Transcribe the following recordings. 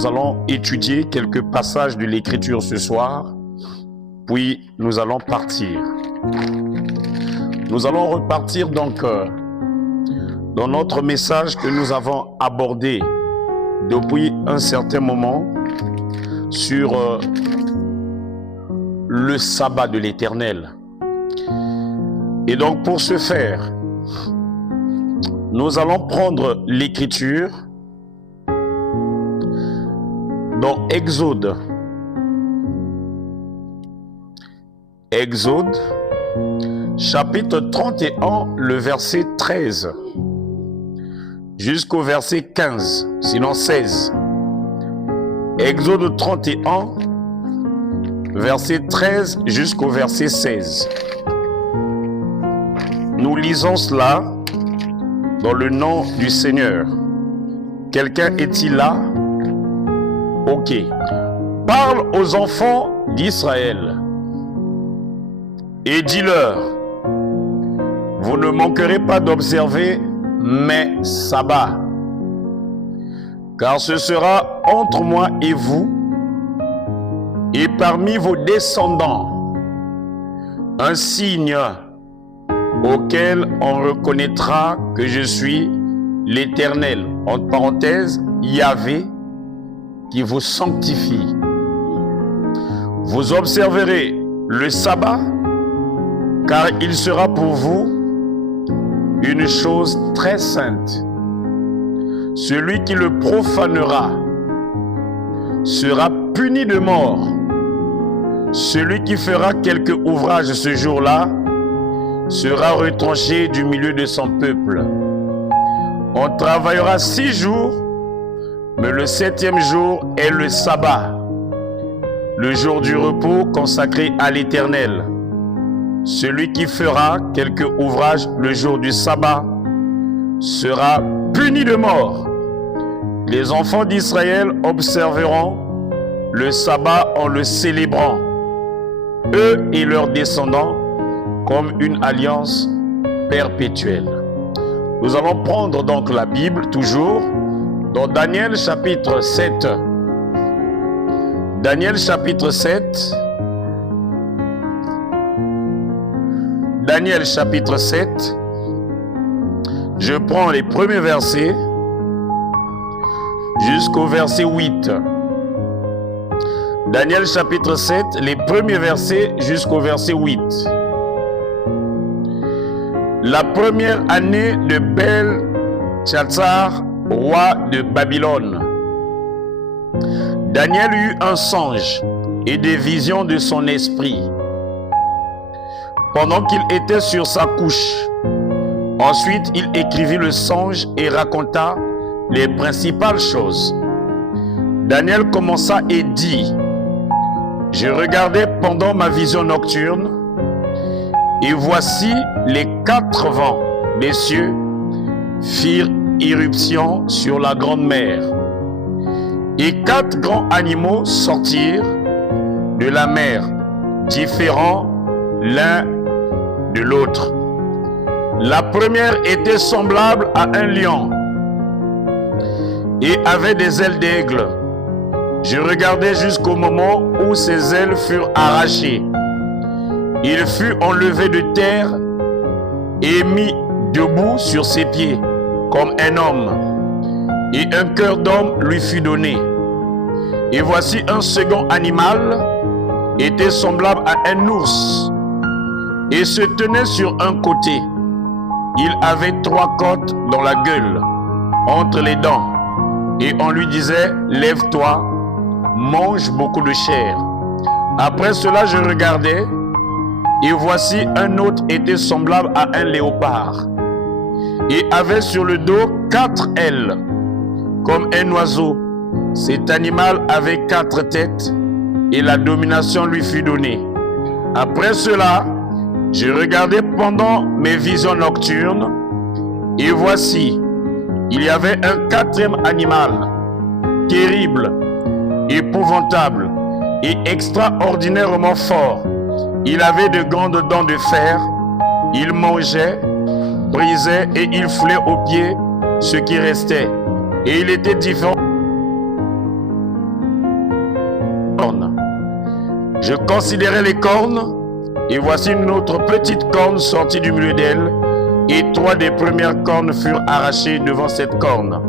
Nous allons étudier quelques passages de l'Écriture ce soir, puis nous allons partir. Nous allons repartir donc dans notre message que nous avons abordé depuis un certain moment sur le sabbat de l'Éternel. Et donc pour ce faire, nous allons prendre l'Écriture dans Exode, chapitre 31, le verset 13, jusqu'au verset 15, sinon 16. Exode 31, verset 13 jusqu'au verset 16. Nous lisons cela dans le nom du Seigneur. Quelqu'un est-il là? Ok. Parle aux enfants d'Israël et dis-leur, vous ne manquerez pas d'observer mes sabbats, car ce sera entre moi et vous et parmi vos descendants un signe auquel on reconnaîtra que je suis l'Éternel, entre parenthèses, Yahvé, qui vous sanctifie. Vous observerez le sabbat, car il sera pour vous une chose très sainte. Celui qui le profanera sera puni de mort. Celui qui fera quelque ouvrage ce jour-là sera retranché du milieu de son peuple. On travaillera 6 jours, mais le 7e jour est le sabbat, le jour du repos consacré à l'Éternel. Celui qui fera quelque ouvrage le jour du sabbat sera puni de mort. Les enfants d'Israël observeront le sabbat en le célébrant, eux et leurs descendants, comme une alliance perpétuelle. Nous allons prendre donc la Bible toujours dans Daniel chapitre 7. Daniel chapitre 7. Daniel chapitre 7. Je prends les premiers versets jusqu'au verset 8. Daniel chapitre 7, les premiers versets jusqu'au verset 8. La première année de Belshazzar, roi de Babylone, Daniel eut un songe et des visions de son esprit pendant qu'il était sur sa couche. Ensuite, il écrivit le songe et raconta les principales choses. Daniel commença et dit, « Je regardais pendant ma vision nocturne, et voici les 4 vents des cieux firent irruption sur la grande mer. Et 4 grands animaux sortirent de la mer, différents l'un de l'autre. La première était semblable à un lion et avait des ailes d'aigle. Je regardais jusqu'au moment où ses ailes furent arrachées. Il fut enlevé de terre et mis debout sur ses pieds comme un homme, et un cœur d'homme lui fut donné. Et voici un second animal était semblable à un ours et se tenait sur un côté. Il avait 3 côtes dans la gueule, entre les dents, et on lui disait, lève-toi, mange beaucoup de chair. Après cela, je regardais, et voici un autre était semblable à un léopard, et avait sur le dos 4 ailes, comme un oiseau. Cet animal avait 4 têtes, et la domination lui fut donnée. Après cela, je regardais pendant mes visions nocturnes, et voici, il y avait un 4e animal, terrible, épouvantable et extraordinairement fort. Il avait de grandes dents de fer, il mangeait, brisait et il foulait aux pieds ce qui restait. Et il était différent Je considérais les cornes, et voici une autre petite corne sortie du milieu d'elle, et 3 des premières cornes furent arrachées devant cette corne.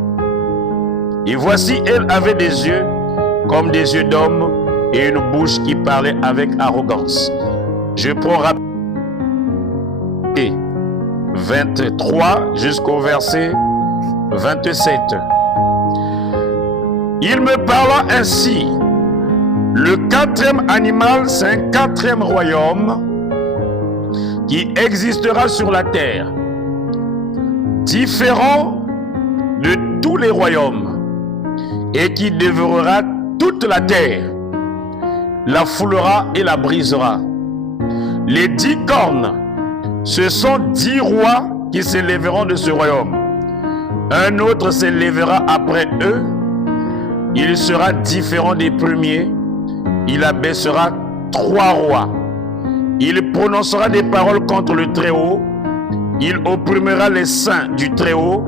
Et voici, elle avait des yeux comme des yeux d'homme, et une bouche qui parlait avec arrogance. Je prends rapidement 23 jusqu'au verset 27. Il me parla ainsi. Le 4e animal, c'est un 4e royaume qui existera sur la terre, différent de tous les royaumes, et qui dévorera toute la terre, la foulera et la brisera. Les 10 cornes, ce sont 10 rois qui s'élèveront de ce royaume. Un autre s'élèvera après eux. Il sera différent des premiers. Il abaissera 3 rois. Il prononcera des paroles contre le Très-Haut. Il opprimera les saints du Très-Haut.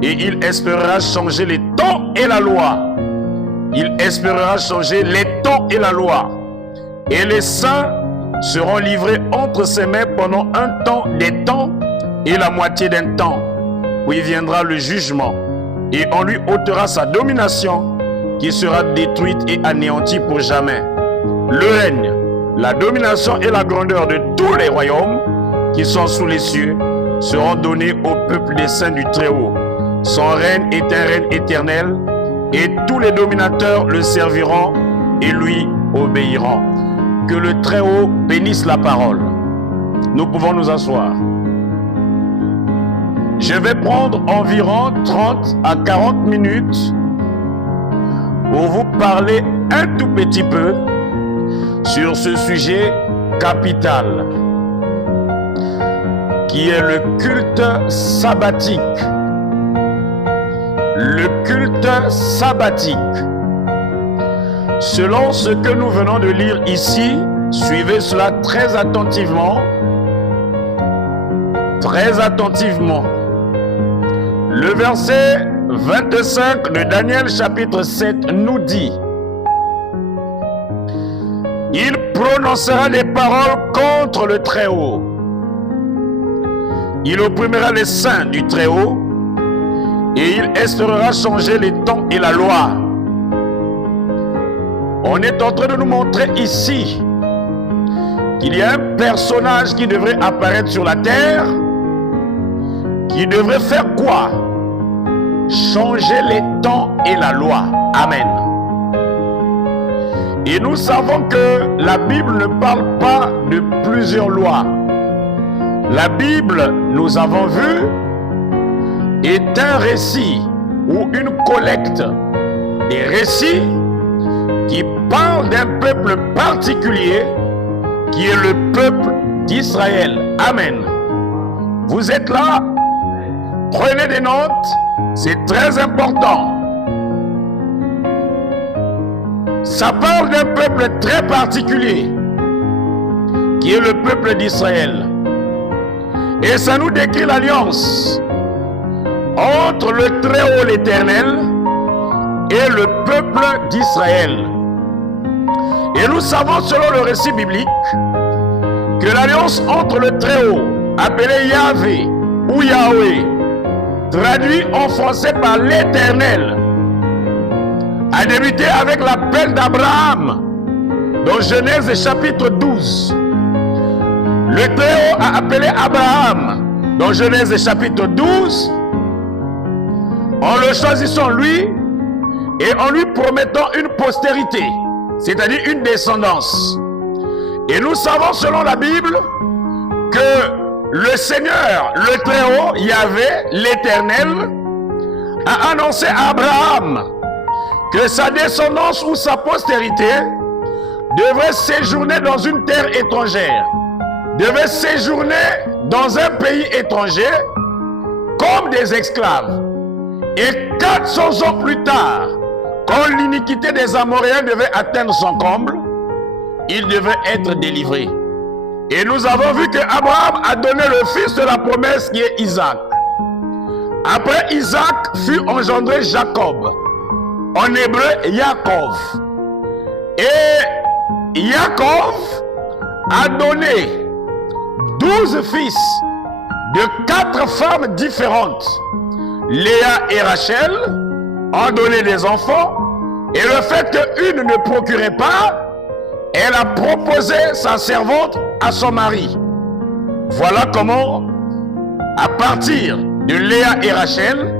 Et il espérera changer les temps et la loi. Il espérera changer les temps et la loi. Et les saints seront livrés entre ses mains pendant un temps, des temps et la moitié d'un temps. Puis viendra le jugement. Et on lui ôtera sa domination, qui sera détruite et anéantie pour jamais. Le règne, la domination et la grandeur de tous les royaumes qui sont sous les cieux seront donnés au peuple des saints du Très-Haut. Son règne est un règne éternel, et tous les dominateurs le serviront et lui obéiront. Que le Très-Haut bénisse la parole. Nous pouvons nous asseoir. Je vais prendre environ 30 à 40 minutes pour vous parler un tout petit peu sur ce sujet capital qui est le culte sabbatique. Le culte sabbatique. Selon ce que nous venons de lire ici, suivez cela très attentivement. Très attentivement. Le verset 25 de Daniel chapitre 7 nous dit: il prononcera des paroles contre le Très-Haut. Il opprimera les saints du Très-Haut et il espérera changer les temps et la loi. On est en train de nous montrer ici qu'il y a un personnage qui devrait apparaître sur la terre, qui devrait faire quoi? Changer les temps et la loi. Amen. Et nous savons que la Bible ne parle pas de plusieurs lois. La Bible, nous avons vu, est un récit ou une collecte des récits qui parlent d'un peuple particulier qui est le peuple d'Israël. Amen. Vous êtes là? Prenez des notes, c'est très important. Ça parle d'un peuple très particulier qui est le peuple d'Israël. Et ça nous décrit l'alliance entre le Très-Haut, l'Éternel, et le peuple d'Israël. Et nous savons, selon le récit biblique, que l'alliance entre le Très-Haut, appelé Yahvé ou Yahweh, traduit en français par l'Éternel, a débuté avec l'appel d'Abraham dans Genèse chapitre 12. Le Très-Haut a appelé Abraham dans Genèse chapitre 12 en le choisissant lui et en lui promettant une postérité, c'est-à-dire une descendance. Et nous savons selon la Bible que le Seigneur, le Très-Haut, Yahvé, l'Éternel, a annoncé à Abraham que sa descendance ou sa postérité devrait séjourner dans une terre étrangère, devait séjourner dans un pays étranger comme des esclaves. Et 400 ans plus tard, quand l'iniquité des Amoréens devait atteindre son comble, il devait être délivré. Et nous avons vu que Abraham a donné le fils de la promesse qui est Isaac. Après Isaac fut engendré Jacob, en hébreu Yaakov. Et Jacob a donné 12 fils de 4 femmes différentes. Léa et Rachel ont donné des enfants, et le fait qu'une ne procurait pas, elle a proposé sa servante à son mari. Voilà comment, à partir de Léa et Rachel,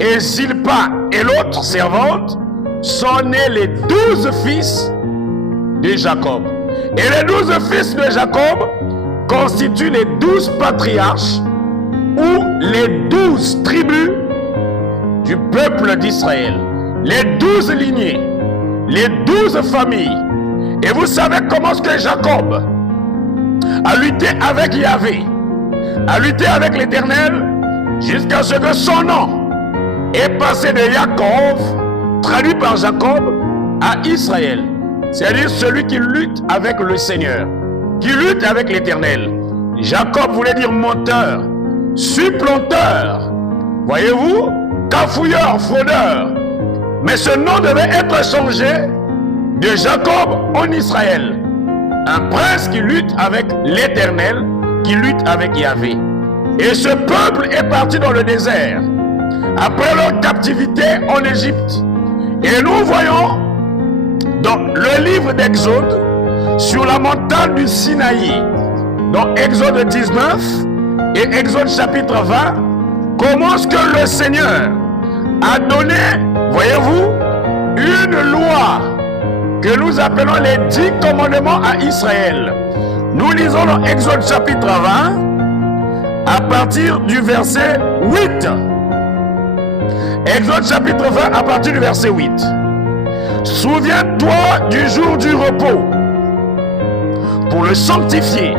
et Zilpa et l'autre servante, sont nés les 12 fils de Jacob. Et les 12 fils de Jacob constituent les 12 patriarches ou les 12 tribus du peuple d'Israël. Les 12 lignées, les 12 familles. Et vous savez comment est-ce que Jacob a lutté avec Yahvé, a lutté avec l'Éternel, jusqu'à ce que son nom est passé de Jacob, traduit par Jacob, à Israël. C'est-à-dire celui qui lutte avec le Seigneur, qui lutte avec l'Éternel. Jacob voulait dire menteur, supplanteur, voyez-vous, cafouilleur, fraudeur. Mais ce nom devait être changé de Jacob en Israël. Un prince qui lutte avec l'Éternel, qui lutte avec Yahvé. Et ce peuple est parti dans le désert, après leur captivité en Égypte. Et nous voyons dans le livre d'Exode, sur la montagne du Sinaï, dans Exode 19 et Exode chapitre 20, comment est-ce que le Seigneur a donné, voyez-vous, une loi que nous appelons les 10 commandements à Israël. Nous lisons dans Exode chapitre 20 à partir du verset 8. Exode chapitre 20 à partir du verset 8. Souviens-toi du jour du repos pour le sanctifier.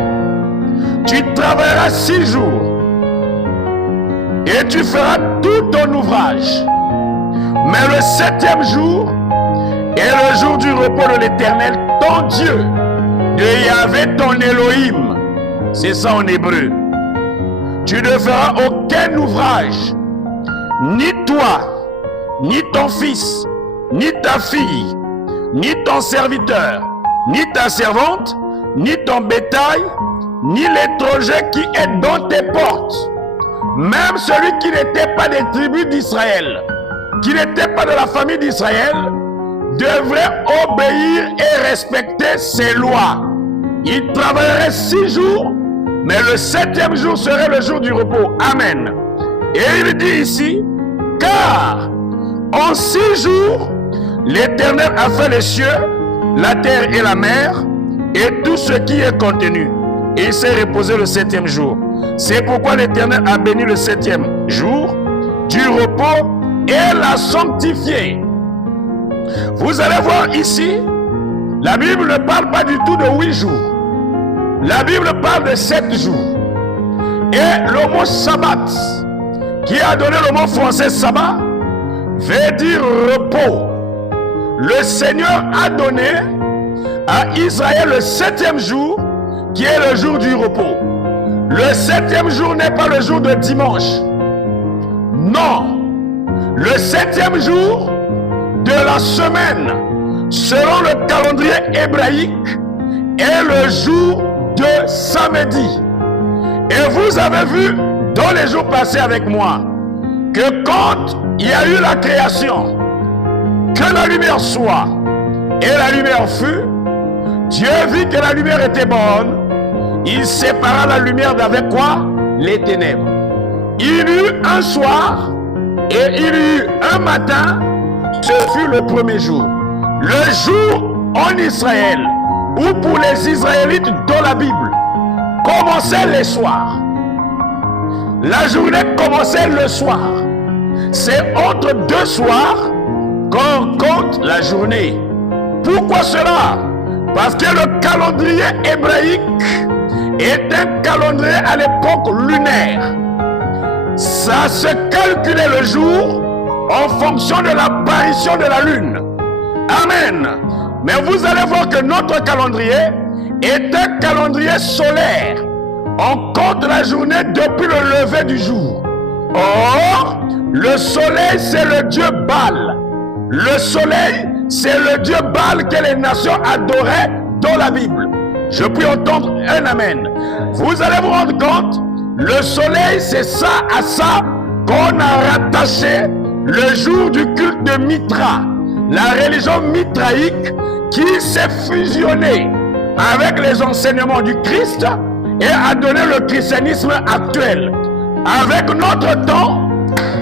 Tu travailleras 6 jours et tu feras tout ton ouvrage. Mais le 7e jour est le jour du repos de l'Éternel, ton Dieu, de Yahvé, ton Elohim. C'est ça en hébreu. Tu ne feras aucun ouvrage, ni toi, ni ton fils, ni ta fille, ni ton serviteur, ni ta servante, ni ton bétail, ni l'étranger qui est dans tes portes. Même celui qui n'était pas des tribus d'Israël, qui n'était pas de la famille d'Israël, devrait obéir et respecter ses lois. Il travaillerait 6 jours, mais le 7e jour serait le jour du repos. Amen. Et il dit ici, car en 6 jours, l'Éternel a fait les cieux, la terre et la mer, et tout ce qui est contenu. Et il s'est reposé le 7e jour. C'est pourquoi l'Éternel a béni le 7e jour du repos et l'a sanctifié. Vous allez voir ici, la Bible ne parle pas du tout de 8 jours. La Bible parle de 7 jours. Et le mot sabbat, qui a donné le mot français sabbat, veut dire repos. Le Seigneur a donné à Israël le 7e jour, qui est le jour du repos. Le 7e jour n'est pas le jour de dimanche. Non. Le 7e jour de la semaine, selon le calendrier hébraïque, est le jour de samedi. Et vous avez vu dans les jours passés avec moi que quand il y a eu la création, que la lumière soit et la lumière fut, Dieu vit que la lumière était bonne. Il sépara la lumière d'avec quoi? Les ténèbres. Il y eut un soir et il y eut un matin. Ce fut le premier jour. Le jour en Israël, ou pour les Israélites dans la Bible, commençait les soirs. La journée commençait le soir. C'est entre 2 soirs qu'on compte la journée. Pourquoi cela? Parce que le calendrier hébraïque est un calendrier à l'époque lunaire. Ça se calculait le jour en fonction de l'apparition de la lune. Amen. Mais vous allez voir que notre calendrier est un calendrier solaire. On compte la journée depuis le lever du jour. Or, le soleil, c'est le dieu Baal. Le soleil, c'est le dieu Baal que les nations adoraient dans la Bible. Je puis entendre un amen. Vous allez vous rendre compte, le soleil, c'est ça à ça qu'on a rattaché le jour du culte de Mithra. La religion mitraïque qui s'est fusionnée avec les enseignements du Christ et a donné le christianisme actuel. Avec notre temps,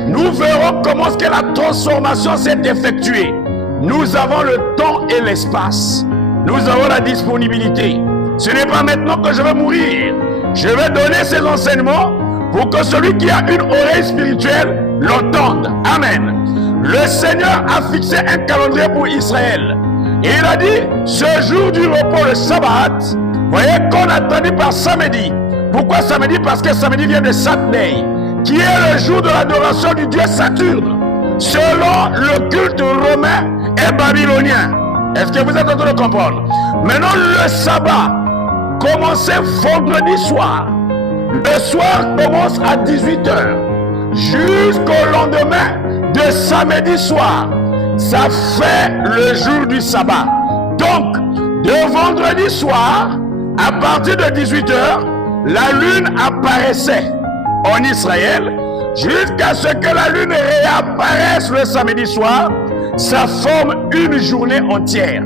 nous verrons comment est-ce que la transformation s'est effectuée. Nous avons le temps et l'espace. Nous avons la disponibilité. Ce n'est pas maintenant que je vais mourir. Je vais donner ces enseignements pour que celui qui a une oreille spirituelle l'entende. Amen. Le Seigneur a fixé un calendrier pour Israël. Et il a dit, ce jour du repos, le sabbat, voyez qu'on a traduit par samedi. Pourquoi samedi? Parce que samedi vient de Saturday, qui est le jour de l'adoration du dieu Saturne, selon le culte romain et babylonien. Est-ce que vous êtes en train de comprendre? Maintenant, le sabbat commençait vendredi soir. Le soir commence à 18h jusqu'au lendemain de samedi soir. Ça fait le jour du sabbat. Donc, de vendredi soir, à partir de 18h, la lune apparaissait en Israël jusqu'à ce que la lune réapparaisse le samedi soir. Ça forme une journée entière.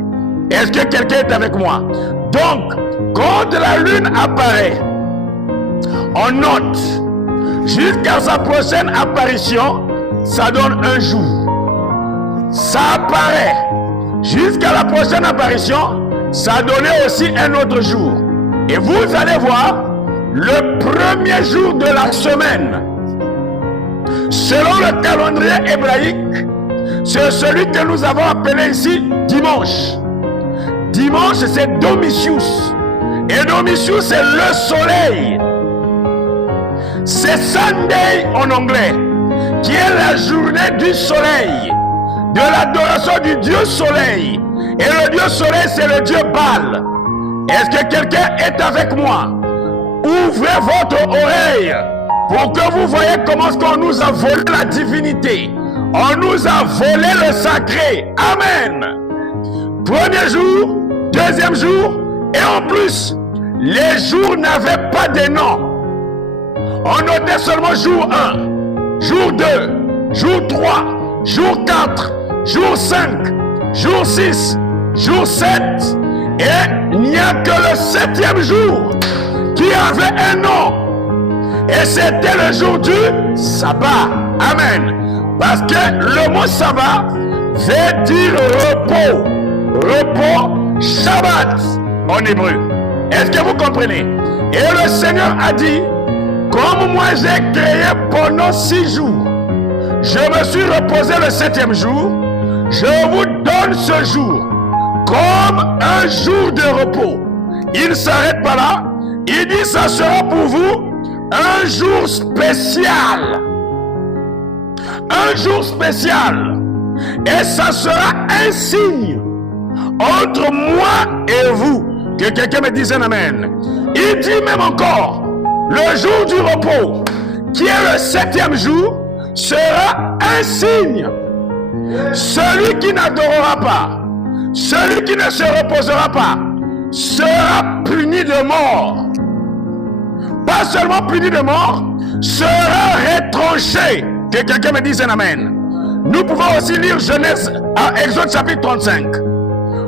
Est-ce que quelqu'un est avec moi? Donc, quand la lune apparaît, on note jusqu'à sa prochaine apparition, ça donne un jour. Ça apparaît jusqu'à la prochaine apparition, ça donnait aussi un autre jour. Et vous allez voir, le premier jour de la semaine, selon le calendrier hébraïque, c'est celui que nous avons appelé ici dimanche. Dimanche, c'est Domitius. Et Domitius, c'est le soleil. C'est Sunday en anglais, qui est la journée du soleil, de l'adoration du Dieu soleil. Et le Dieu soleil, c'est le Dieu Baal. Est-ce que quelqu'un est avec moi? Ouvrez votre oreille pour que vous voyez comment est-ce qu'on nous a volé la divinité. On nous a volé le sacré. Amen. Premier jour, deuxième jour, et en plus, les jours n'avaient pas de nom. On notait seulement jour 1, jour 2, jour 3, jour 4, jour 5, jour 6, jour 7, et il n'y a que le 7e jour qui avait un nom. Et c'était le jour du sabbat. Amen. Parce que le mot sabbat veut dire repos. Repos, Shabbat en hébreu. Est-ce que vous comprenez? Et le Seigneur a dit, comme moi j'ai créé pendant 6 jours, je me suis reposé le 7e jour, je vous donne ce jour comme un jour de repos. Il ne s'arrête pas là. Il dit, ça sera pour vous un jour spécial. Un jour spécial. Et ça sera un signe entre moi et vous. Que quelqu'un me dise un amen. Il dit même encore, le jour du repos, qui est le 7e jour, sera un signe. Celui qui n'adorera pas, celui qui ne se reposera pas, sera puni de mort. Pas seulement puni de mort, sera retranché. Que quelqu'un me dise un amen. Nous pouvons aussi lire Genèse à Exode chapitre 35.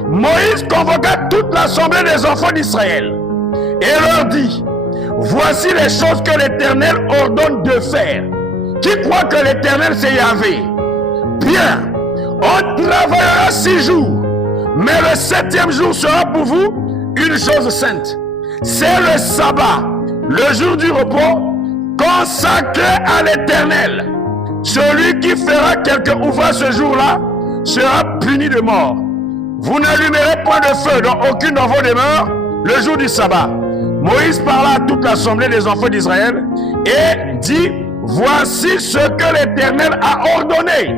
Moïse convoqua toute l'assemblée des enfants d'Israël et leur dit, voici les choses que l'Éternel ordonne de faire. Qui croit que l'Éternel c'est Yahvé? Bien, on travaillera 6 jours, mais le 7e jour sera pour vous une chose sainte. C'est le sabbat, le jour du repos, consacré à l'Éternel. Celui qui fera quelque ouvrage ce jour-là sera puni de mort. Vous n'allumerez point de feu dans aucune de vos demeures le jour du sabbat. Moïse parla à toute l'assemblée des enfants d'Israël et dit, voici ce que l'Éternel a ordonné.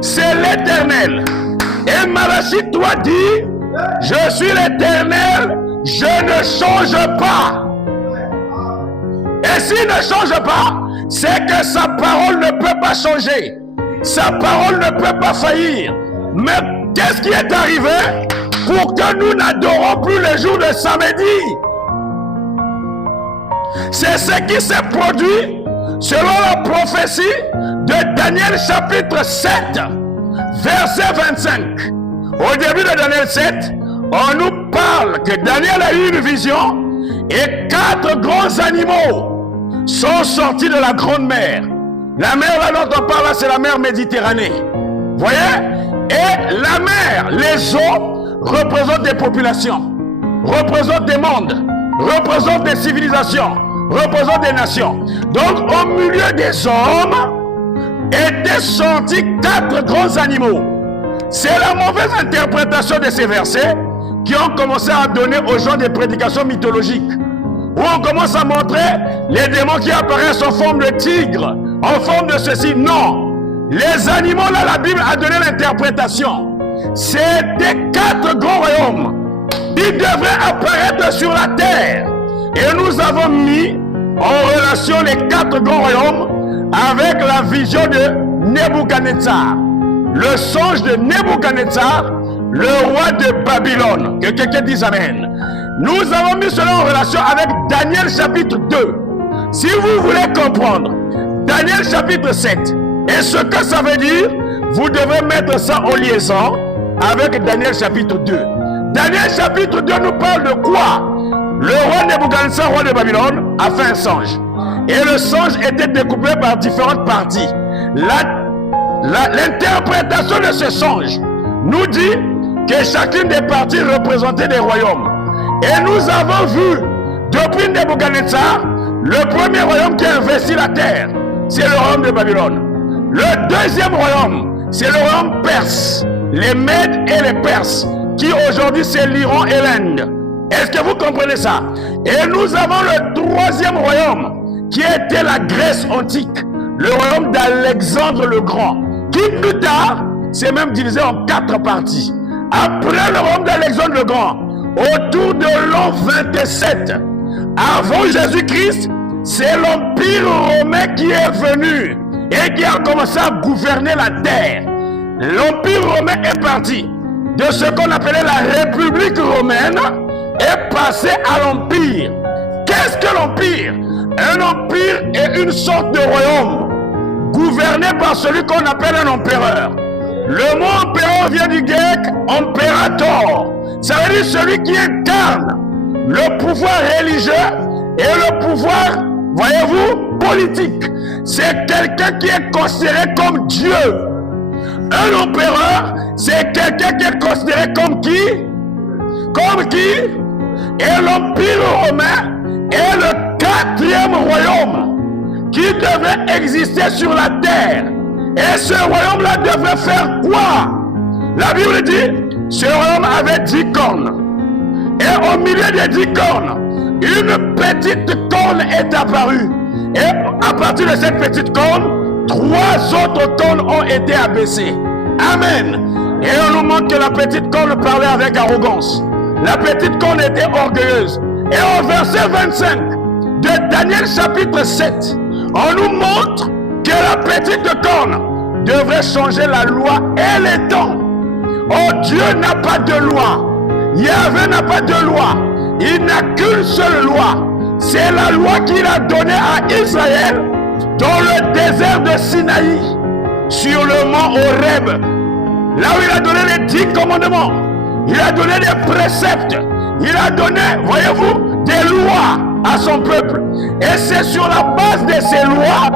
C'est l'Éternel. Et Malachie 3 dit, je suis l'Éternel, je ne change pas. Et s'il ne change pas, c'est que sa parole ne peut pas changer. Sa parole ne peut pas faillir. Mais qu'est-ce qui est arrivé? pour que nous n'adorons plus les jours de samedi. C'est ce qui s'est produit selon la prophétie de Daniel chapitre 7, verset 25. Au début de Daniel 7, on nous parle que Daniel a eu une vision et 4 grands animaux sont sortis de la grande mer. La mer là dont on parle, c'est la mer Méditerranée. Voyez? Et la mer, les eaux, représentent des populations, représentent des mondes, représentent des civilisations, représentent des nations. Donc, au milieu des hommes, étaient sortis 4 grands animaux. C'est la mauvaise interprétation de ces versets qui ont commencé à donner aux gens des prédications mythologiques, où on commence à montrer les démons qui apparaissent en forme de tigre, en forme de ceci. Non, les animaux là, la Bible a donné l'interprétation. C'était 4 grands royaumes qui devraient apparaître sur la terre. Et nous avons mis en relation les 4 grands royaumes avec la vision de Nebuchadnezzar, le songe de Nebuchadnezzar, le roi de Babylone. Que quelqu'un dise Amen. Nous avons mis cela en relation avec Daniel chapitre 2. Si vous voulez comprendre Daniel chapitre 7 et ce que ça veut dire, vous devez mettre ça en liaison avec Daniel chapitre 2. Daniel chapitre 2 nous parle de quoi? Le roi Nebuchadnezzar, roi de Babylone, a fait un songe. Et le songe était découpé par différentes parties. L'interprétation de ce songe nous dit que chacune des parties représentait des royaumes. Et nous avons vu, depuis Nebuchadnezzar, le premier royaume qui a investi la terre, c'est le royaume de Babylone. Le deuxième royaume, c'est le royaume perse, les Mèdes et les Perses, qui aujourd'hui c'est l'Iran et l'Inde. Est-ce que vous comprenez ça? Et nous avons le troisième royaume, qui était la Grèce antique, le royaume d'Alexandre le Grand, qui plus tard s'est même divisé en 4 parties. Après le royaume d'Alexandre le Grand, autour de l'an 27, avant Jésus-Christ, c'est l'Empire romain qui est venu et qui a commencé à gouverner la terre. L'Empire romain est parti de ce qu'on appelait la République romaine et passé à l'Empire. Qu'est-ce que l'Empire? Un empire est une sorte de royaume gouverné par celui qu'on appelle un empereur. Le mot empereur vient du grec imperator. Ça veut dire celui qui incarne le pouvoir religieux et le pouvoir, voyez-vous, politique. C'est quelqu'un qui est considéré comme Dieu. Un empereur, c'est quelqu'un qui est considéré comme qui? Comme qui? Et l'Empire romain est le 4e royaume qui devait exister sur la terre. Et ce royaume-là devait faire quoi? La Bible dit, ce royaume avait 10 cornes. Et au milieu des 10 cornes, une petite corne est apparue. Et à partir de cette petite corne, 3 autres cornes ont été abaissées. Amen. Et on nous montre que la petite corne parlait avec arrogance. La petite corne était orgueilleuse. Et au verset 25 de Daniel chapitre 7, on nous montre que la petite corne devrait changer la loi et les temps. Oh, Dieu n'a pas de loi. Yahvé n'a pas de loi. Il n'a qu'une seule loi. C'est la loi qu'il a donnée à Israël dans le désert de Sinaï, sur le mont Horeb. Là où il a donné les 10 commandements. Il a donné des préceptes. Il a donné, voyez-vous, des lois à son peuple. Et c'est sur la base de ces lois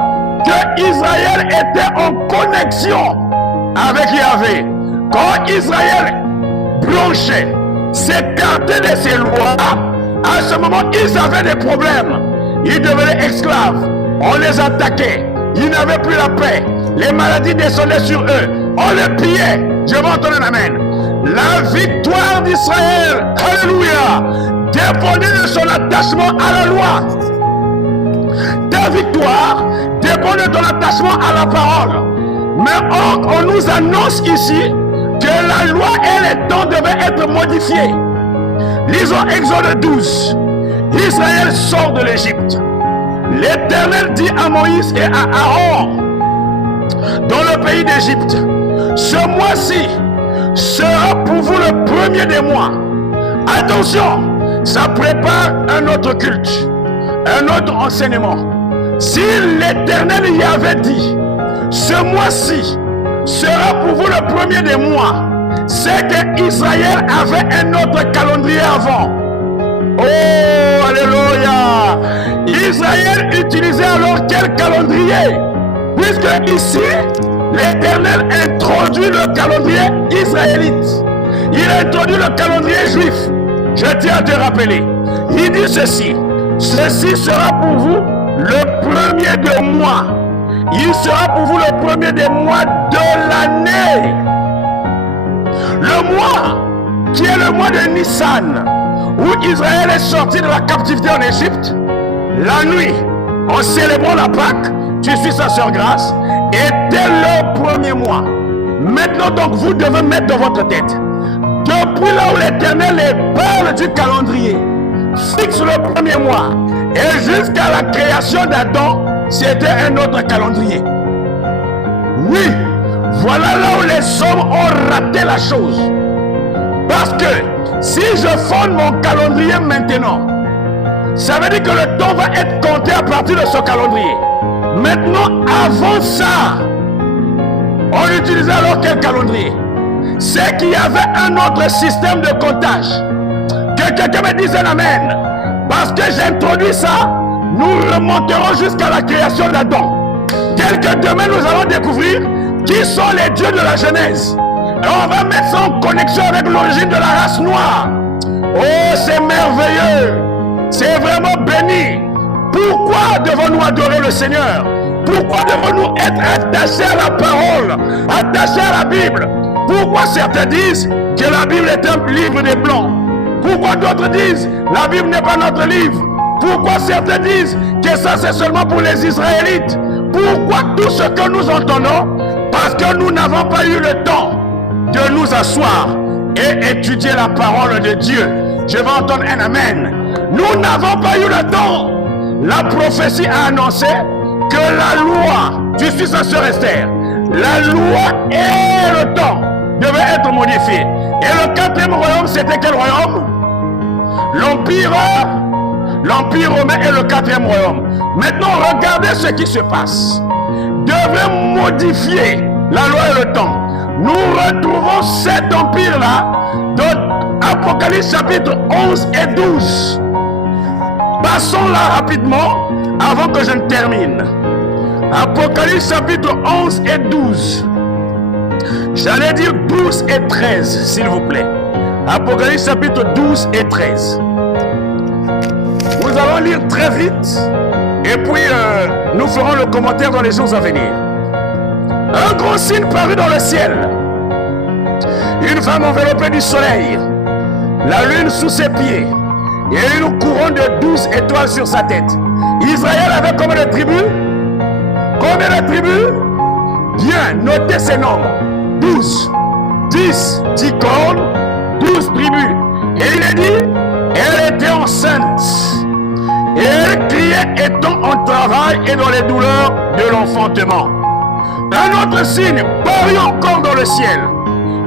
que Israël était en connexion avec Yahvé. Quand Israël blanchait, s'écartait de ces lois, à ce moment, ils avaient des problèmes. Ils devenaient esclaves. On les attaquait. Ils n'avaient plus la paix. Les maladies descendaient sur eux. On les pillait. Je vais entendre un amen. La victoire d'Israël, alléluia, dépendait de son attachement à la loi. Ta victoire dépend de ton attachement à la parole. Mais on nous annonce ici que la loi et les temps devaient être modifiés. Lisons Exode 12. Israël sort de l'Égypte. L'Éternel dit à Moïse et à Aaron dans le pays d'Égypte, ce mois-ci, sera pour vous le premier des mois. Attention, ça prépare un autre culte, un autre enseignement. Si l'Éternel y avait dit, ce mois-ci sera pour vous le premier des mois, c'est qu'Israël avait un autre calendrier avant. Oh, alléluia! Israël utilisait alors quel calendrier? Puisque ici, l'Éternel introduit le calendrier israélite. Il introduit le calendrier juif. Je tiens à te rappeler. Il dit ceci. Ceci sera pour vous le premier des mois. Il sera pour vous le premier des mois de l'année. Le mois qui est le mois de Nissan, où Israël est sorti de la captivité en Égypte, la nuit, en célébrant la Pâque, tu suis sa sœur Grâce, était le premier mois. Maintenant donc, vous devez mettre dans votre tête, depuis là où l'Éternel parle du calendrier, fixe le premier mois, et jusqu'à la création d'Adam, c'était un autre calendrier. Oui, voilà là où les hommes ont raté la chose. Parce que si je fonde mon calendrier maintenant, ça veut dire que le temps va être compté à partir de ce calendrier. Maintenant, avant ça, on utilisait alors quel calendrier? C'est qu'il y avait un autre système de comptage. Que quelqu'un me dise un amen. Parce que j'introduis ça, nous remonterons jusqu'à la création d'Adam. Tel que demain nous allons découvrir qui sont les dieux de la Genèse. Et on va mettre ça en connexion avec l'origine de la race noire. Oh, c'est merveilleux. C'est vraiment béni. Pourquoi devons-nous adorer le Seigneur? Pourquoi devons-nous être attachés à la parole, attachés à la Bible? Pourquoi certains disent que la Bible est un livre des Blancs? Pourquoi d'autres disent la Bible n'est pas notre livre? Pourquoi certains disent que ça c'est seulement pour les Israélites? Pourquoi tout ce que nous entendons? Parce que nous n'avons pas eu le temps de nous asseoir et étudier la parole de Dieu. Je vais entendre un amen. Nous n'avons pas eu le temps. La prophétie a annoncé que la loi, tu suis sa sœur Esther, la loi et le temps devaient être modifiés. Et le quatrième royaume, c'était quel royaume? L'Empire romain est le quatrième royaume. Maintenant, regardez ce qui se passe. Devait modifier la loi et le temps. Nous retrouvons cet empire-là dans Apocalypse chapitre 11 et 12. Passons là rapidement avant que je ne termine. Apocalypse chapitre 11 et 12. J'allais dire 12 et 13, s'il vous plaît. Apocalypse chapitre 12 et 13. Nous allons lire très vite et puis nous ferons le commentaire dans les jours à venir. Un gros signe parut dans le ciel. Une femme enveloppée du soleil, la lune sous ses pieds et une couronne de 12 étoiles sur sa tête. Israël avait combien de tribus? Combien de tribus? Bien, notez ces nombres. 12, 10 cornes, 12 tribus. Et il est dit, elle était enceinte. Et elle criait étant en travail et dans les douleurs de l'enfantement. Un autre signe parut encore dans le ciel.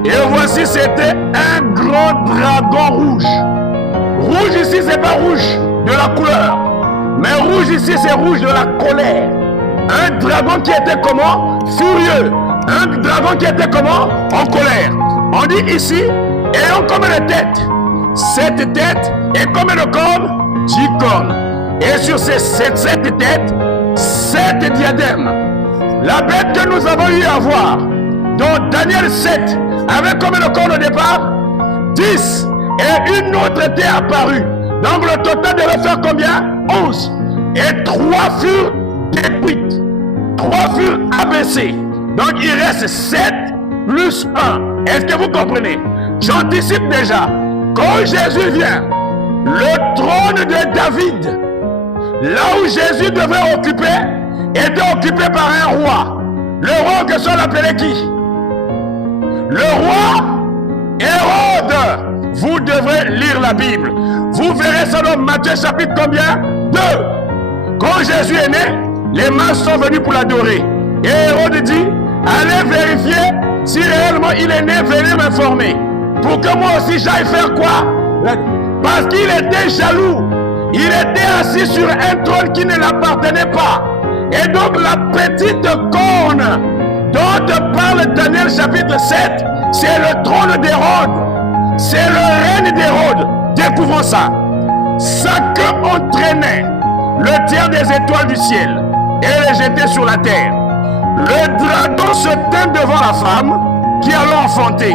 Et voici, c'était un grand dragon rouge. Rouge ici, c'est pas rouge de la couleur. Mais rouge ici, c'est rouge de la colère. Un dragon qui était comment? Furieux. Un dragon qui était comment? En colère. On dit ici, ayant combien de têtes? 7 têtes. Et combien de cornes? 10 cornes. Et sur ces 7 têtes, 7 diadèmes. La bête que nous avons eu à voir dans Daniel 7, avec combien de cornes au départ? 10. Et une autre était apparue. Donc le total devait faire combien? 11. Et 3 furent détruites. 3 furent abaissées. Donc il reste 7 plus 1. Est-ce que vous comprenez? J'anticipe déjà. Quand Jésus vient, le trône de David, là où Jésus devait occuper, était occupé par un roi. Le roi que soit l'appelait qui? Le roi Hérode. Vous devrez lire la Bible. Vous verrez ça dans Matthieu chapitre combien? 2. Quand Jésus est né, les masses sont venus pour l'adorer. Et Hérode dit, allez vérifier Si réellement il est né, venez m'informer. Pour que moi aussi j'aille faire quoi? Parce qu'il était jaloux. Il était assis sur un trône qui ne l'appartenait pas. Et donc la petite corne dont parle Daniel chapitre 7, c'est le trône d'Hérode. C'est le règne d'Hérode. Découvrons ça. Sa queue entraînait le tiers des étoiles du ciel et les jetait sur la terre. Le dragon se tint devant la femme qui allait enfanter,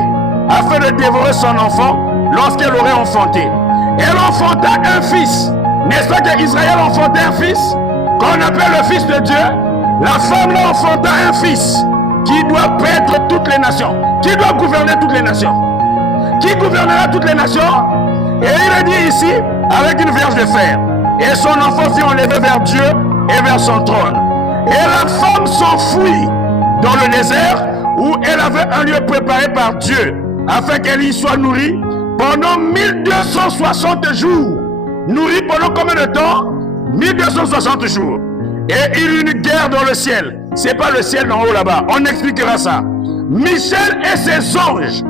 afin de dévorer son enfant lorsqu'elle aurait enfanté. Elle enfanta un fils. N'est-ce pas qu'Israël enfantait un fils qu'on appelle le fils de Dieu? La femme là enfanta un fils qui doit paître toutes les nations, qui doit gouverner toutes les nations. Qui gouvernera toutes les nations? Et il est dit ici, avec une verge de fer. Et son enfant fut enlevé vers Dieu et vers son trône. Et la femme s'enfuit dans le désert où elle avait un lieu préparé par Dieu afin qu'elle y soit nourrie pendant 1260 jours. Nourrie pendant combien de temps? 1260 jours. Et il y eut une guerre dans le ciel. C'est pas le ciel d'en haut là-bas. On expliquera ça. Michel et ses anges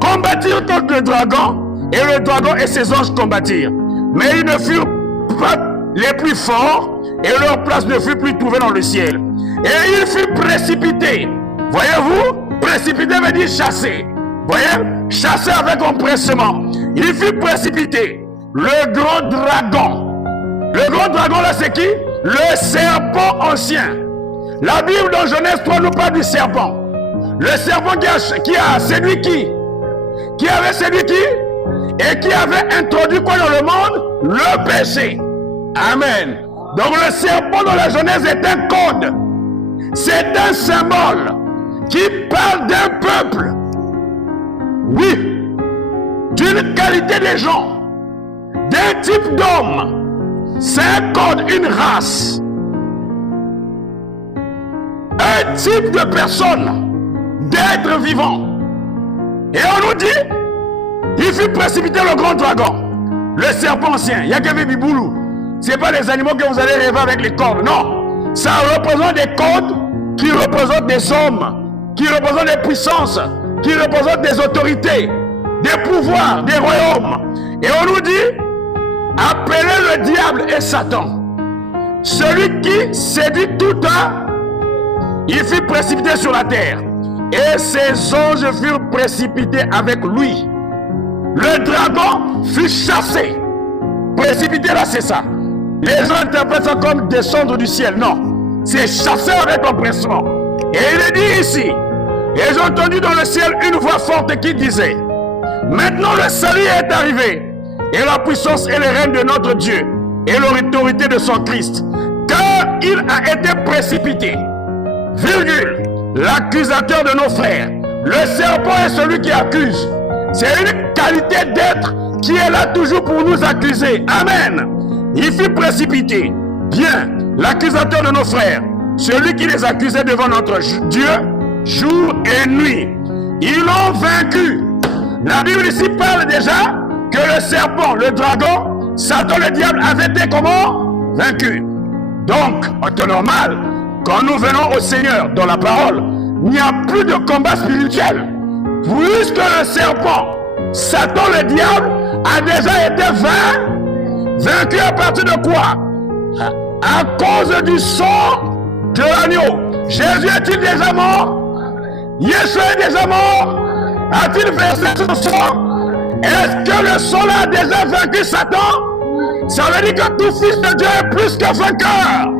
combattirent contre le dragon, et le dragon et ses anges combattirent. Mais ils ne furent pas les plus forts, et leur place ne fut plus trouvée dans le ciel. Et il fut précipité. Voyez-vous, précipité veut dire chasser. Voyez, chasser avec empressement. Il fut précipité. Le grand dragon. Le grand dragon là, c'est qui? Le serpent ancien. La Bible dans Genèse 3 nous parle du serpent. Le serpent qui a séduit qui? Qui avait séduit qui? Et qui avait introduit quoi dans le monde? Le péché. Amen. Donc le serpent dans la Genèse est un code. C'est un symbole qui parle d'un peuple. Oui. D'une qualité des gens. D'un type d'homme. C'est un code, une race. Un type de personne. D'être vivant. Et on nous dit, il fut précipité le grand dragon, le serpent ancien. Il n'y a que Biboulou. Ce n'est pas les animaux que vous allez rêver avec les cordes. Non. Ça représente des codes qui représentent des hommes, qui représentent des puissances, qui représentent des autorités, des pouvoirs, des royaumes. Et on nous dit, appelez le diable et Satan. Celui qui séduit tout un, il fut précipité sur la terre. Et ses anges furent précipités avec lui. Le dragon fut chassé. Précipité là, c'est ça. Les gens interprètent ça comme descendre du ciel. Non, c'est chasser avec empressement. Et il est dit ici, et j'ai entendu dans le ciel une voix forte qui disait, maintenant le salut est arrivé, et la puissance et le règne de notre Dieu, et l'autorité de son Christ, car il a été précipité. Virgule. L'accusateur de nos frères. Le serpent est celui qui accuse. C'est une qualité d'être qui est là toujours pour nous accuser. Amen. Il fut précipité. Bien, l'accusateur de nos frères, celui qui les accusait devant notre Dieu, jour et nuit. Ils l'ont vaincu. La Bible ici parle déjà que le serpent, le dragon, Satan le diable avait été comment? Vaincu. Donc, en temps normal, quand nous venons au Seigneur dans la parole, il n'y a plus de combat spirituel. Puisque le serpent, Satan le diable, a déjà été vaincu à partir de quoi? À cause du sang de l'agneau. Jésus est-il déjà mort? Yeshua est déjà mort? A-t-il versé son sang? Est-ce que le sang a déjà vaincu Satan? Ça veut dire que tout fils de Dieu est plus que vainqueur.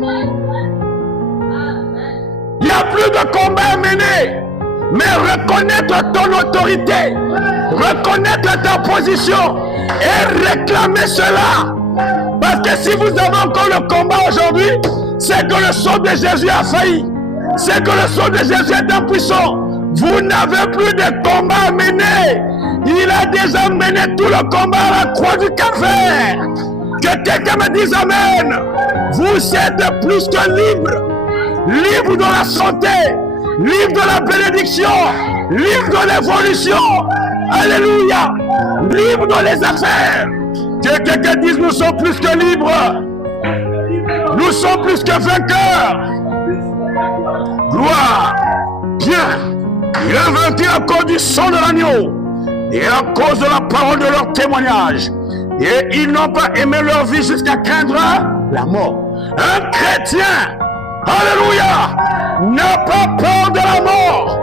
Il n'y a plus de combat à mener. Mais reconnaître ton autorité, reconnaître ta position et réclamer cela. Parce que si vous avez encore le combat aujourd'hui, c'est que le sang de Jésus a failli. C'est que le sang de Jésus est impuissant. Vous n'avez plus de combat à mener. Il a déjà mené tout le combat à la croix du calvaire. Que quelqu'un me dise Amen. Vous êtes plus que libre. Libre dans la santé, libre de la bénédiction, libre de l'évolution. Alléluia. Libre dans les affaires. Que quelqu'un dise nous sommes plus que libres. Nous sommes plus que vainqueurs. Gloire. Bien. Il a vaincu à cause du sang de l'agneau et à cause de la parole de leur témoignage. Et ils n'ont pas aimé leur vie jusqu'à craindre la mort. Un chrétien, alléluia, n'a pas peur de la mort.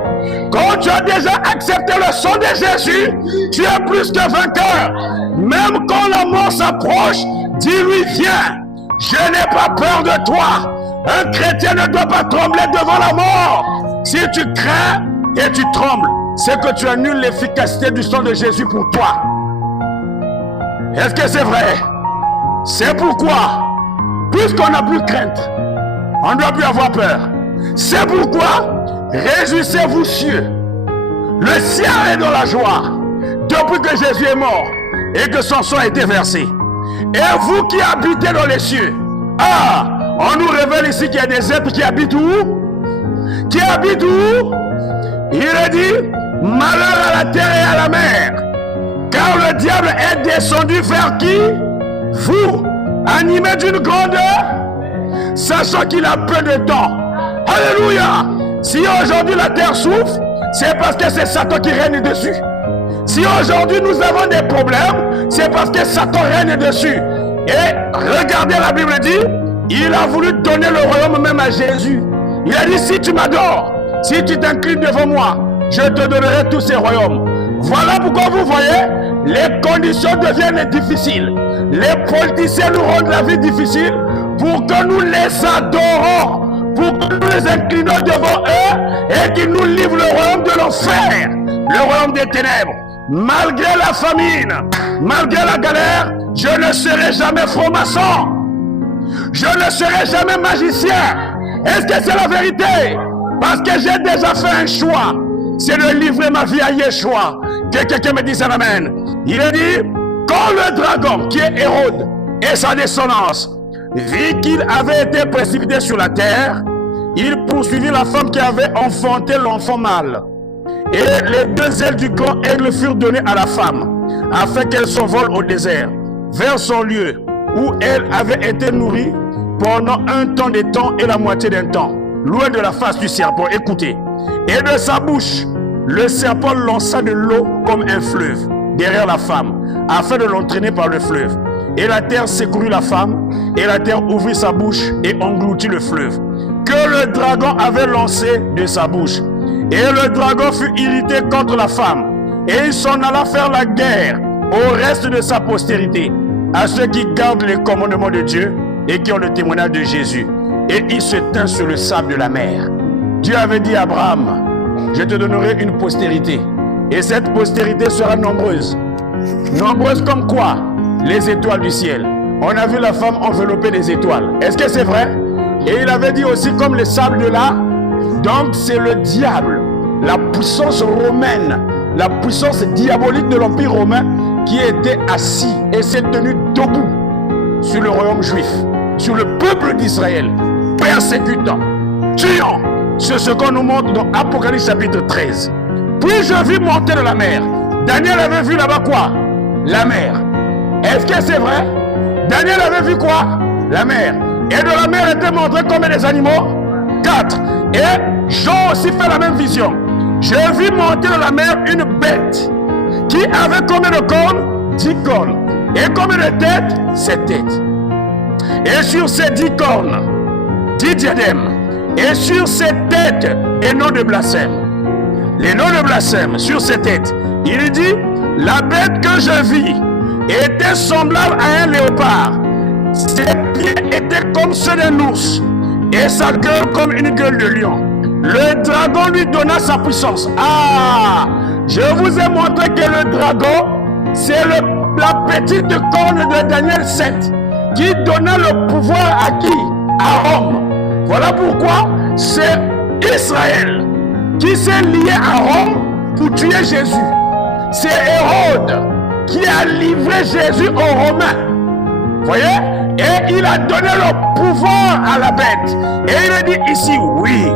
Quand tu as déjà accepté le sang de Jésus, tu es plus que vainqueur. Même quand la mort s'approche, dis-lui, viens, je n'ai pas peur de toi. Un chrétien ne doit pas trembler devant la mort. Si tu crains et tu trembles, c'est que tu annules l'efficacité du sang de Jésus pour toi. Est-ce que c'est vrai? C'est pourquoi, puisqu'on n'a plus crainte, on ne doit plus avoir peur. C'est pourquoi, réjouissez-vous cieux. Le ciel est dans la joie depuis que Jésus est mort et que son sang a été versé. Et vous qui habitez dans les cieux, on nous révèle ici qu'il y a des êtres qui habitent où? Qui habitent où? Il est dit, malheur à la terre et à la mer. Car le diable est descendu vers qui? Vous, animés d'une grande, sachant qu'il a peu de temps. Alléluia! Si aujourd'hui la terre souffre, c'est parce que c'est Satan qui règne dessus. Si aujourd'hui nous avons des problèmes, c'est parce que Satan règne dessus. Et regardez, la Bible dit, il a voulu donner le royaume même à Jésus. Il a dit, si tu m'adores, si tu t'inclines devant moi, je te donnerai tous ces royaumes. Voilà pourquoi vous voyez, les conditions deviennent difficiles. Les politiciens nous rendent la vie difficile pour que nous les adorons, pour que nous les inclinons devant eux et qu'ils nous livrent le royaume de l'enfer, le royaume des ténèbres. Malgré la famine, malgré la galère, je ne serai jamais franc-maçon. Je ne serai jamais magicien. Est-ce que c'est la vérité? Parce que j'ai déjà fait un choix. C'est de livrer ma vie à Yeshua. Que quelqu'un me dise un amen. Il est dit, quand le dragon, qui est Hérode, et sa descendance, vit qu'il avait été précipité sur la terre, il poursuivit la femme qui avait enfanté l'enfant mâle. Et les deux ailes du grand aigle furent données à la femme, afin qu'elle s'envole au désert, vers son lieu, où elle avait été nourrie pendant un temps des temps et la moitié d'un temps, loin de la face du serpent. Écoutez. Et de sa bouche, le serpent lança de l'eau comme un fleuve derrière la femme, afin de l'entraîner par le fleuve. Et la terre secourut la femme, et la terre ouvrit sa bouche et engloutit le fleuve que le dragon avait lancé de sa bouche. Et le dragon fut irrité contre la femme, et il s'en alla faire la guerre au reste de sa postérité, à ceux qui gardent les commandements de Dieu et qui ont le témoignage de Jésus. Et il se tint sur le sable de la mer. Dieu avait dit à Abraham, je te donnerai une postérité, et cette postérité sera nombreuse. Nombreuse comme quoi? Les étoiles du ciel. On a vu la femme enveloppée des étoiles. Est-ce que c'est vrai? Et il avait dit aussi comme le sable de là. Donc c'est le diable, la puissance romaine, la puissance diabolique de l'Empire romain qui était assis et s'est tenu debout sur le royaume juif, sur le peuple d'Israël, persécutant, tuant. C'est ce qu'on nous montre dans Apocalypse chapitre 13. Puis je vis monter de la mer. Daniel avait vu là-bas quoi? La mer. Est-ce que c'est vrai? Daniel avait vu quoi? La mer. Et de la mer étaient montrés combien des animaux? 4. Et Jean aussi fait la même vision. Je vis monter de la mer une bête qui avait combien de cornes? 10 cornes. Et combien de têtes? 7 têtes. Et sur ces 10 cornes, 10 diadèmes. Et sur ces têtes, et noms de blasphème. Les noms de blasphème sur ces têtes. Il dit, la bête que je vis était semblable à un léopard. Ses pieds étaient comme ceux d'un ours, et sa gueule comme une gueule de lion. Le dragon lui donna sa puissance. Je vous ai montré que le dragon, c'est la petite corne de Daniel 7, qui donna le pouvoir à qui? À Rome. Voilà pourquoi c'est Israël qui s'est lié à Rome pour tuer Jésus. C'est Hérode qui a livré Jésus aux Romains. Voyez? Et il a donné le pouvoir à la bête. Et il a dit ici, oui,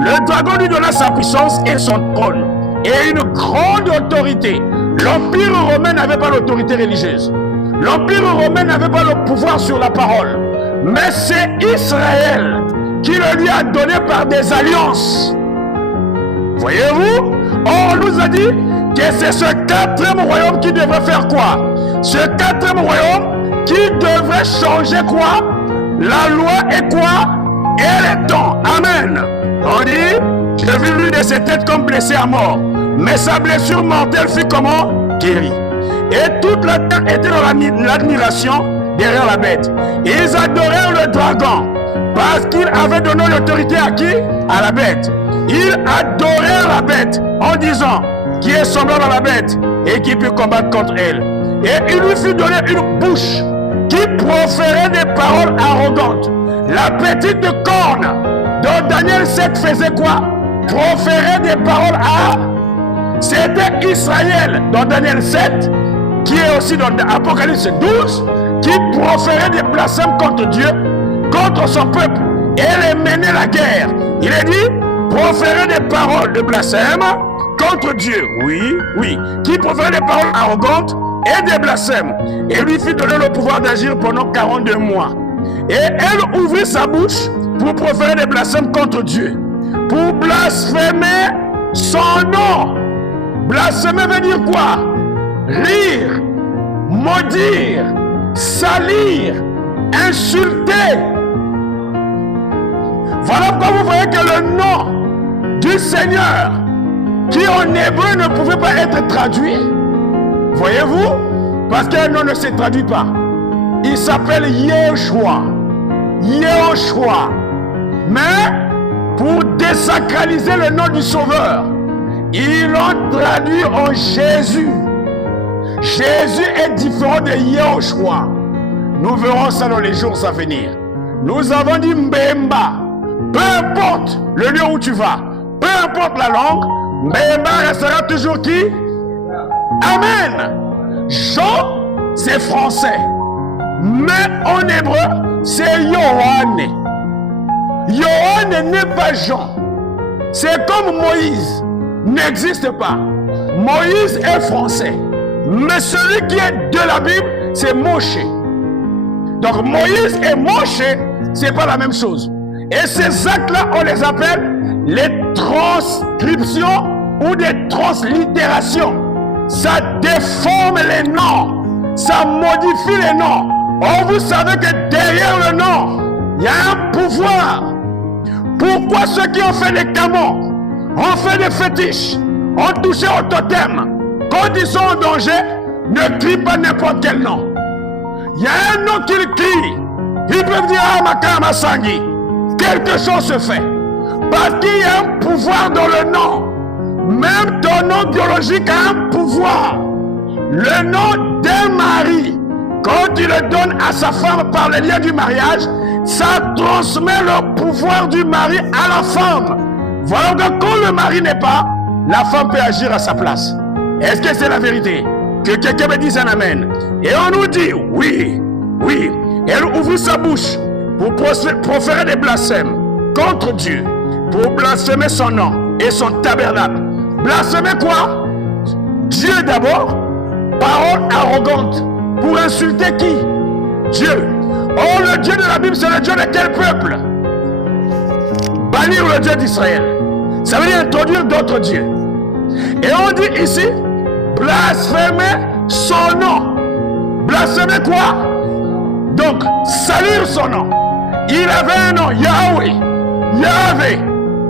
le dragon lui donna sa puissance et son trône. Et une grande autorité. L'Empire romain n'avait pas l'autorité religieuse. L'Empire romain n'avait pas le pouvoir sur la parole. Mais c'est Israël qui le lui a donné par des alliances. Voyez-vous? On nous a dit que c'est ce quatrième royaume qui devrait faire quoi? Ce quatrième royaume qui devrait changer quoi? La loi est quoi? Et les temps. Amen. On dit, j'ai vu l'une de ses têtes comme blessée à mort, mais sa blessure mortelle fut comment? Guérie. Et toute la terre était dans l'admiration derrière la bête. Ils adorèrent le dragon parce qu'il avait donné l'autorité à qui? À la bête. Ils adorèrent la bête en disant qui est semblable à la bête et qui peut combattre contre elle. Et il lui fut donné une bouche qui proférait des paroles arrogantes. La petite corne dont Daniel 7 faisait quoi? Proférait des paroles à... C'était Israël dans Daniel 7, qui est aussi dans Apocalypse 12, qui proférait des blasphèmes contre Dieu, contre son peuple, et les menait la guerre. Il est dit, proférer des paroles de blasphème contre Dieu, oui, qui proférait des paroles arrogantes et des blasphèmes. Et lui fit donner le pouvoir d'agir pendant 42 mois. Et elle ouvrit sa bouche pour proférer des blasphèmes contre Dieu, pour blasphémer son nom. Blasphémer veut dire quoi? Rire, maudire, salir, insulter. Voilà pourquoi vous voyez que le nom du Seigneur, qui en hébreu ne pouvait pas être traduit, voyez-vous, parce qu'un nom ne se traduit pas. Il s'appelle Yeshua. Yeshua. Mais pour désacraliser le nom du Sauveur, ils l'ont traduit en Jésus. Jésus est différent de Yeshua. Nous verrons ça dans les jours à venir. Nous avons dit Mbemba. Peu importe le lieu où tu vas, peu importe la langue, Mbemba restera toujours qui? Amen. Jean, c'est français. Mais en hébreu, c'est Yohane. Yohane n'est pas Jean. C'est comme Moïse. N'existe pas. Moïse est français. Mais celui qui est de la Bible, c'est Moshe. Donc Moïse et Moshe, c'est pas la même chose. Et ces actes-là, on les appelle les transcriptions ou des translittérations. Ça déforme les noms. Ça modifie les noms. Or, vous savez que derrière le nom, il y a un pouvoir. Pourquoi ceux qui ont fait les camons, ont fait des fétiches, ont touché au totem, quand ils sont en danger, ne crient pas n'importe quel nom. Il y a un nom qu'ils crient. Ils peuvent dire « Ah, Makama Sangi ». Quelque chose se fait. Parce qu'il y a un pouvoir dans le nom. Même ton nom biologique a un pouvoir. Le nom d'un mari, quand tu le donnes à sa femme par le lien du mariage, ça transmet le pouvoir du mari à la femme. Voilà que quand le mari n'est pas, la femme peut agir à sa place. Est-ce que c'est la vérité? Que quelqu'un me dise un amen. Et on nous dit, oui. Elle ouvrit sa bouche pour proférer des blasphèmes contre Dieu, pour blasphémer son nom et son tabernacle. Blasphémer quoi? Dieu d'abord. Parole arrogante. Pour insulter qui? Dieu. Oh, le Dieu de la Bible, c'est le Dieu de quel peuple? Bannir le Dieu d'Israël. Ça veut dire introduire d'autres dieux. Et on dit ici, blasphémer son nom. Blasphémer quoi? Donc, salir son nom. Il avait un nom, Yahweh.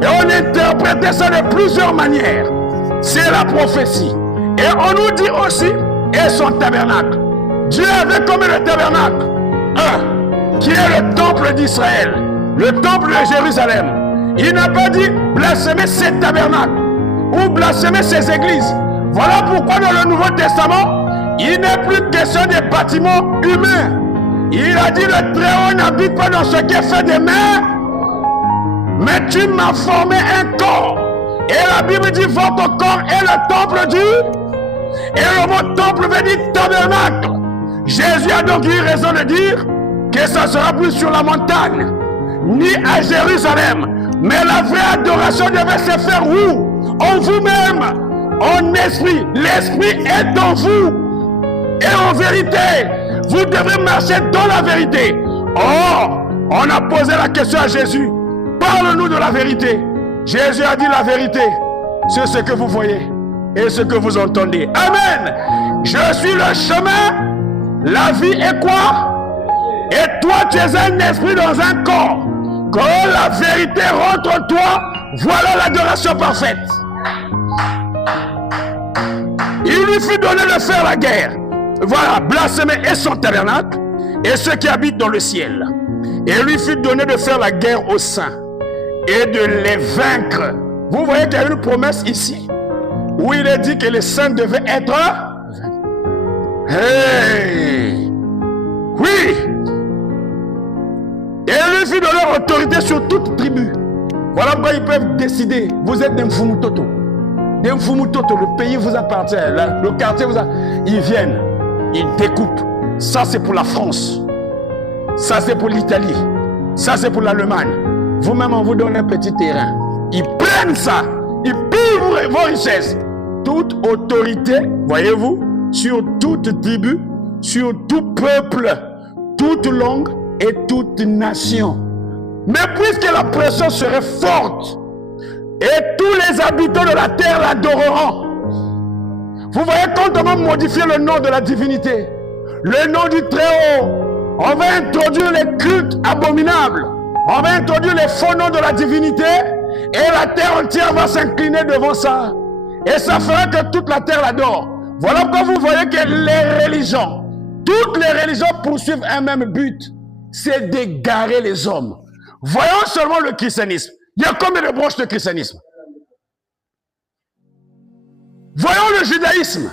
Et on interprétait ça de plusieurs manières. C'est la prophétie. Et on nous dit aussi, et son tabernacle. Dieu avait comme le tabernacle, qui est le temple d'Israël, le temple de Jérusalem. Il n'a pas dit blasphémer ses tabernacles ou blasphémer ses églises. Voilà pourquoi dans le Nouveau Testament, il n'est plus question des bâtiments humains. Il a dit le Très-Haut n'habite pas dans ce qui est fait des mains, mais tu m'as formé un corps. Et la Bible dit votre corps est le temple du... Et le mot temple veut dire tabernacle. Jésus a donc eu raison de dire que ça ne sera plus sur la montagne, ni à Jérusalem. Mais la vraie adoration devait se faire où? En vous-même, en esprit. L'esprit est en vous. Et en vérité, vous devrez marcher dans la vérité. Or, on a posé la question à Jésus. Parle-nous de la vérité. Jésus a dit la vérité. C'est ce que vous voyez et ce que vous entendez. Amen. Je suis le chemin, la vie est quoi? Et toi, tu es un esprit dans un corps. Quand la vérité rentre en toi, voilà l'adoration parfaite. Il lui fut donné de faire la guerre. Voilà, blasphémer et son tabernacle et ceux qui habitent dans le ciel. Et il lui fut donné de faire la guerre aux saints et de les vaincre. Vous voyez qu'il y a une promesse ici où il est dit que les saints devaient être... Hey! Oui! Et il lui fut donné autorité sur toute tribu. Voilà pourquoi ils peuvent décider. Vous êtes des Mfumutoto. Des Mfumutoto, le pays vous appartient. Le quartier vous appartient. Ils viennent. Ils découpent. Ça c'est pour la France. Ça c'est pour l'Italie. Ça c'est pour l'Allemagne. Vous-même on vous donne un petit terrain. Ils prennent ça. Ils pillent vos richesses. Toute autorité, voyez-vous, sur toute tribu, sur tout peuple, toute langue et toute nation. Mais puisque la pression serait forte et tous les habitants de la terre l'adoreront. Vous voyez quand on va modifier le nom de la divinité, le nom du Très-Haut, on va introduire les cultes abominables, on va introduire les faux noms de la divinité et la terre entière va s'incliner devant ça. Et ça fera que toute la terre l'adore. Voilà pourquoi vous voyez que les religions, toutes les religions poursuivent un même but, c'est d'égarer les hommes. Voyons seulement le christianisme. Il y a combien de branches de christianisme? Voyons le judaïsme,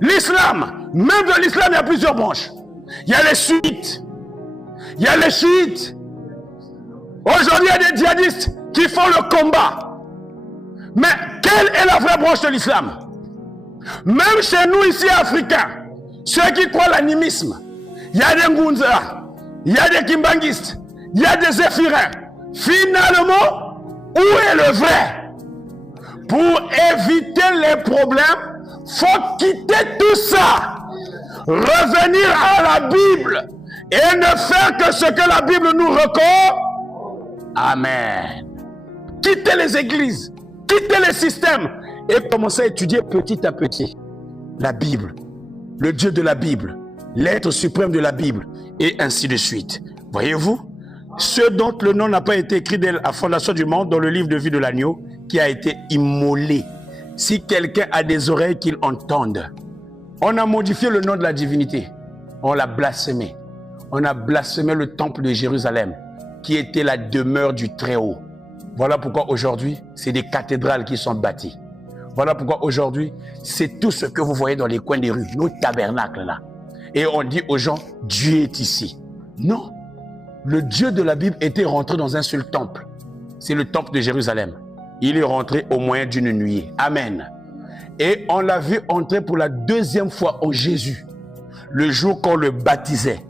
l'islam. Même de l'islam, il y a plusieurs branches. Il y a les sunnites, il y a les chiites. Aujourd'hui, il y a des djihadistes qui font le combat. Mais quelle est la vraie branche de l'islam? Même chez nous ici, Africains, ceux qui croient l'animisme, il y a des Ngunza, il y a des Kimbangistes, il y a des Zéphirins. Finalement, où est le vrai? Pour éviter les problèmes, il faut quitter tout ça. Revenir à la Bible et ne faire que ce que la Bible nous recommande. Amen. Quitter les églises, quitter les systèmes et commencer à étudier petit à petit la Bible, le Dieu de la Bible, l'être suprême de la Bible et ainsi de suite. Voyez-vous, ceux dont le nom n'a pas été écrit dès la fondation du monde dans le livre de vie de l'agneau qui a été immolé. Si quelqu'un a des oreilles, qu'il entende. On a modifié le nom de la divinité. On l'a blasphémé. On a blasphémé le temple de Jérusalem qui était la demeure du Très-Haut. Voilà pourquoi aujourd'hui, c'est des cathédrales qui sont bâties. Voilà pourquoi aujourd'hui, c'est tout ce que vous voyez dans les coins des rues, nos tabernacles là. Et on dit aux gens, Dieu est ici. Non. Le Dieu de la Bible était rentré dans un seul temple. C'est le temple de Jérusalem. Il est rentré au moyen d'une nuée. Amen. Et on l'a vu entrer pour la deuxième fois en Jésus. Le jour qu'on le baptisait.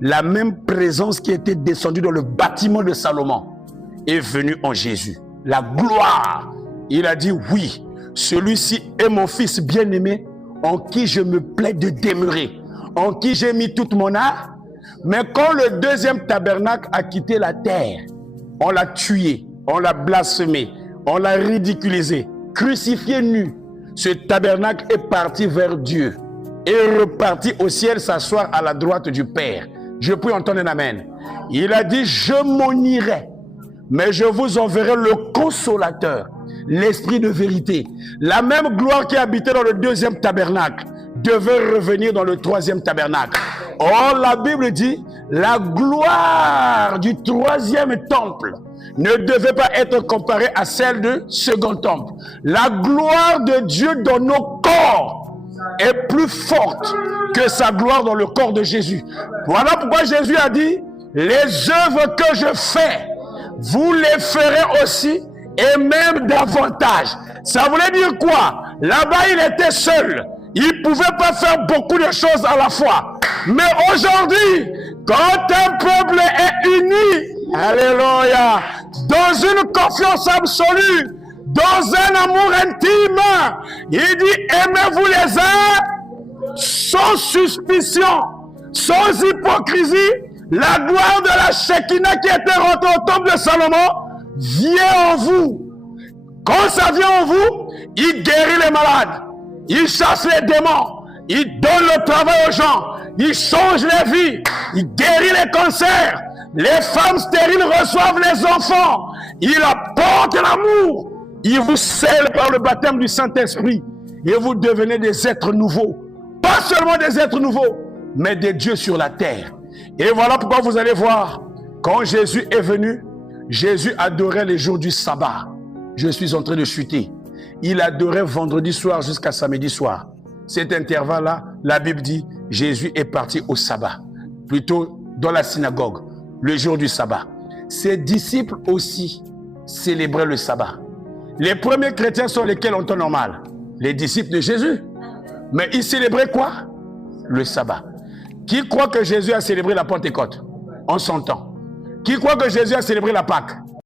La même présence qui était descendue dans le bâtiment de Salomon est venue en Jésus. La gloire. Il a dit oui, celui-ci est mon fils bien-aimé en qui je me plais de demeurer, en qui j'ai mis toute mon âme. Mais quand le deuxième tabernacle a quitté la terre, on l'a tué, on l'a blasphémé, on l'a ridiculisé, crucifié nu. Ce tabernacle est parti vers Dieu et est reparti au ciel s'asseoir à la droite du Père. Je puis entendre un amen. Il a dit, je m'en irai, mais je vous enverrai le consolateur, l'esprit de vérité. La même gloire qui habitait dans le deuxième tabernacle devait revenir dans le troisième tabernacle. Or, la Bible dit, la gloire du troisième temple ne devait pas être comparée à celle du second temple. La gloire de Dieu dans nos corps est plus forte que sa gloire dans le corps de Jésus. Voilà pourquoi Jésus a dit, les œuvres que je fais, vous les ferez aussi et même davantage. Ça voulait dire quoi? Là-bas, il était seul. Il ne pouvait pas faire beaucoup de choses à la fois. Mais aujourd'hui, quand un peuple est uni, alléluia, dans une confiance absolue, dans un amour intime, il dit, aimez-vous les uns sans suspicion, sans hypocrisie. La gloire de la Shekinah qui était rentrée au temple de Salomon vient en vous. Quand ça vient en vous, il guérit les malades, il chasse les démons, il donne le travail aux gens, il change les vies, il guérit les cancers, les femmes stériles reçoivent les enfants, il apporte l'amour, il vous scelle par le baptême du Saint-Esprit et vous devenez des êtres nouveaux. Pas seulement des êtres nouveaux, mais des dieux sur la terre. Et voilà pourquoi vous allez voir, quand Jésus est venu, Jésus adorait les jours du sabbat. Je suis en train de chuter. Il adorait vendredi soir jusqu'à samedi soir. Cet intervalle-là, la Bible dit, Jésus est parti au sabbat, plutôt dans la synagogue, le jour du sabbat. Ses disciples aussi célébraient le sabbat. Les premiers chrétiens sont lesquels en temps normal? Les disciples de Jésus. Mais ils célébraient quoi? Le sabbat. Qui croit que Jésus a célébré la Pentecôte en son temps? Qui croit que Jésus a célébré la Pâque?